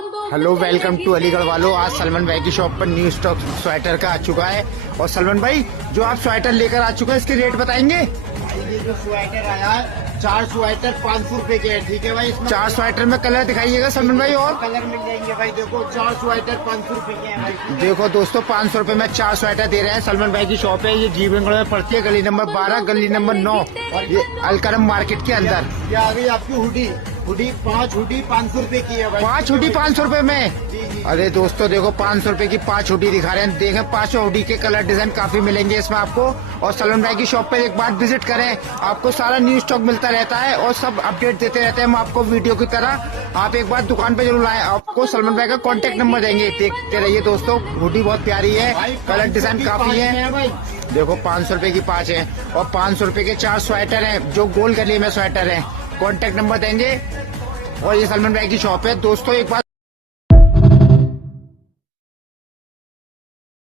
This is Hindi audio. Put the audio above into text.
हेलो वेलकम टू अलीगढ़ वालों। आज सलमान भाई की शॉप पर न्यू स्टॉक स्वेटर का आ चुका है। और सलमान भाई जो आप स्वेटर लेकर आ चुके हैं इसके रेट बताएंगे? ये जो स्वेटर आया है 4 स्वेटर 500 रुपए के है। ठीक है भाई, इसमें 4 स्वेटर में कलर दिखाइएगा सलमान भाई। और कलर मिल जाएंगे भाई। देखो 4 स्वेटर 500 रुपए के हैं भाई। देखो दोस्तों 500 रुपए में 4 स्वेटर दे रहे हैं। सलमान भाई की शॉप है, ये जीवनगढ़ में पड़ती है, गली नंबर 12 गली नंबर 9, ये अलकरम मार्केट के अंदर। ये आ गई आपकी हुडी। 5 हुडी 500 रुपए की है भाई। 5 हुडी 500 रुपए में। अरे दोस्तों देखो 500 रुपए की 5 हुडी दिखा रहे हैं। देखें 5 हुडी के कलर डिजाइन काफी मिलेंगे इसमें आपको। और सलमान भाई की शॉप पे एक बार विजिट करें, आपको सारा न्यू स्टॉक मिलता रहता है और सब अपडेट देते रहते हैं हम आपको वीडियो की तरह। आप एक बार दुकान पे जरूर आए, आपको सलमान भाई का कॉन्टेक्ट नंबर देंगे, देखते रहिए दोस्तों। हुडी बहुत प्यारी है, कलर डिजाइन काफी है। देखो 500 रुपए की 5 है और 500 रुपए के 4 स्वेटर है जो गोल गले में स्वेटर है। कॉन्टेक्ट नंबर देंगे और ये सलमान भाई की शॉप है दोस्तों। एक बार